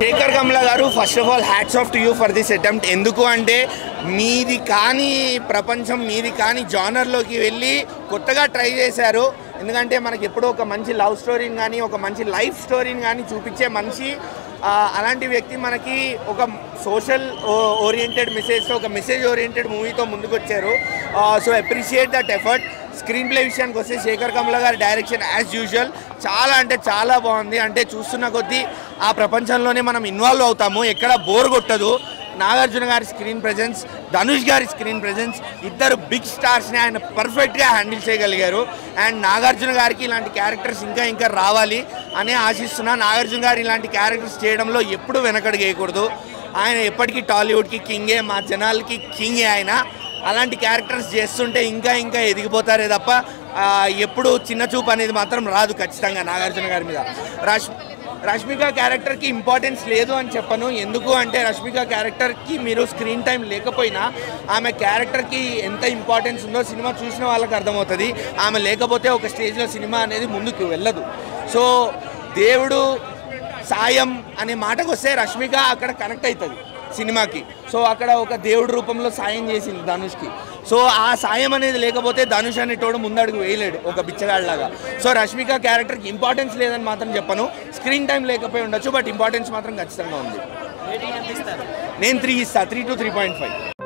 శేఖర్ కమల గారు first of all hats off to you for this attempt. ఎందుకు అంటే మీది కాని ప్రపంచం, మీది కాని జానర్లోకి వెళ్ళి కొత్తగా ట్రై చేశారు. ఎందుకంటే మనకి ఎప్పుడో ఒక మంచి లవ్ స్టోరీని కానీ ఒక మంచి లైఫ్ స్టోరీని కానీ చూపించే మనిషి, అలాంటి వ్యక్తి మనకి ఒక సోషల్ ఓరియంటెడ్ మెసేజ్తో, ఒక మెసేజ్ ఓరియంటెడ్ మూవీతో ముందుకు వచ్చారు. So appreciate that effort. Screen play విషయానికి వస్తే శేఖర్ కమల గారి డైరెక్షన్ యాజ్ యూజువల్ చాలా అంటే చాలా బాగుంది. అంటే చూస్తున్న కొద్దీ ఆ ప్రపంచంలోనే మనం ఇన్వాల్వ్ అవుతాము, ఎక్కడ బోర్ కొట్టదు. నాగార్జున గారి స్క్రీన్ ప్రెజెన్స్, ధనుష్ గారి స్క్రీన్ ప్రెజెన్స్, ఇద్దరు బిగ్ స్టార్స్ని ఆయన పర్ఫెక్ట్గా హ్యాండిల్ చేయగలిగారు. అండ్ నాగార్జున గారికి ఇలాంటి క్యారెక్టర్స్ ఇంకా రావాలి అనే ఆశిస్తున్నా. నాగార్జున గారు ఇలాంటి క్యారెక్టర్స్ చేయడంలో ఎప్పుడూ వెనకడుగేయకూడదు. ఆయన ఎప్పటికీ టాలీవుడ్కి కింగే, మా జనాలకి కింగే ఆయన. అలాంటి క్యారెక్టర్స్ చేస్తుంటే ఇంకా ఎదిగిపోతారే తప్ప ఎప్పుడు చిన్న చూపు అనేది మాత్రం రాదు ఖచ్చితంగా నాగార్జున గారి మీద. రష్మిక క్యారెక్టర్కి ఇంపార్టెన్స్ లేదు అని చెప్పను. ఎందుకు అంటే రష్మిక క్యారెక్టర్కి మీరు స్క్రీన్ టైం లేకపోయినా ఆమె క్యారెక్టర్కి ఎంత ఇంపార్టెన్స్ ఉందో సినిమా చూసిన వాళ్ళకి అర్థమవుతుంది. ఆమె లేకపోతే ఒక స్టేజ్లో సినిమా అనేది ముందుకు వెళ్ళదు. సో దేవుడు సాయం అనే మాటకు వస్తే రష్మిక అక్కడ కనెక్ట్ అవుతుంది సినిమాకి. సో అక్కడ ఒక దేవుడి రూపంలో సాయం చేసింది ధనుష్కి. సో ఆ సాయం అనేది లేకపోతే ధనుష్ అనేటోడు ముందడుగు వేయలేడు ఒక బిచ్చగాళ్ళలాగా. సో రష్మిక క్యారెక్టర్కి ఇంపార్టెన్స్ లేదని మాత్రం చెప్పను. స్క్రీన్ టైం లేకపోయి ఉండొచ్చు, బట్ ఇంపార్టెన్స్ మాత్రం ఖచ్చితంగా ఉంది. నేను 3 ఇస్తాను, 3 to 3.5.